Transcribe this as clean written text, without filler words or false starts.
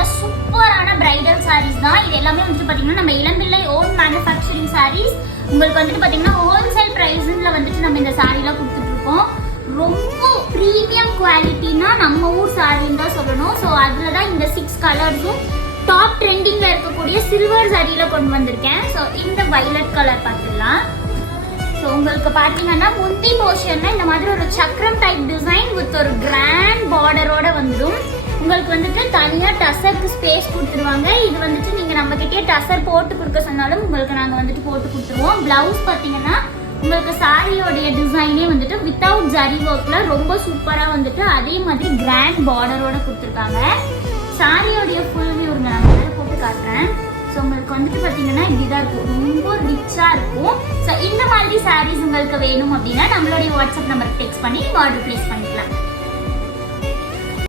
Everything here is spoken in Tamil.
பார்த்தீங்கன்னா சூப்பரான பிரைடல் சாரீஸ் தான். இது எல்லாமே வந்துட்டு பார்த்தீங்கன்னா நம்ம இளம்பிள்ளை ஓன் மேனுஃபேக்சரிங் சாரீஸ். உங்களுக்கு வந்துட்டு பார்த்தீங்கன்னா ஹோல்சேல் ப்ரைஸில் வந்துட்டு நம்ம இந்த சாரீலாம் கொடுத்துட்டு இருக்கோம். ரொம்ப ப்ரீமியம் குவாலிட்டினா நம்ம ஊர் சாரின்னு தான் சொல்லணும். ஸோ அதில் தான் இந்த 6 கலர்ஸும் டாப் ட்ரெண்டிங்ல இருக்கக்கூடிய சில்வர் சாரியில கொண்டு வந்திருக்கேன். ஸோ இந்த வயலட் கலர் பார்த்துக்கலாம். ஸோ உங்களுக்கு பார்த்தீங்கன்னா முந்தி போர்ஷன்ல இந்த மாதிரி ஒரு சக்கரம் டைப் டிசைன் வித் ஒரு கிராண்ட் பார்டரோட வந்துடும். உங்களுக்கு வந்துட்டு தனியாக டசருக்கு ஸ்பேஸ் கொடுத்துருவாங்க. இது வந்துட்டு நீங்கள் நம்ம கிட்டே டசர் போட்டு கொடுக்க சொன்னாலும் உங்களுக்கு நாங்கள் வந்துட்டு போட்டு கொடுத்துருவோம். பிளவுஸ் பார்த்தீங்கன்னா உங்களுக்கு சாரியோடைய டிசைனே வந்துட்டு வித்தவுட் ஜரி ஒர்க்ல ரொம்ப சூப்பராக வந்துட்டு அதே மாதிரி கிராண்ட் பார்டரோட கொடுத்துருக்காங்க. சாரியோடைய ஃபுல் வியூ நான் போட்டு காட்டுறேன். ஸோ உங்களுக்கு வந்துட்டு பார்த்தீங்கன்னா இப்படிதான் இருக்கும், ரொம்ப ரிச்சாக இருக்கும். ஸோ இந்த மாதிரி சாரீஸ் உங்களுக்கு வேணும் அப்படின்னா நம்மளுடைய வாட்ஸ்அப் நம்பருக்கு டெக்ஸ்ட் பண்ணி நீங்கள் ஆர்டர் பிளேஸ் பண்ணிக்கலாம்.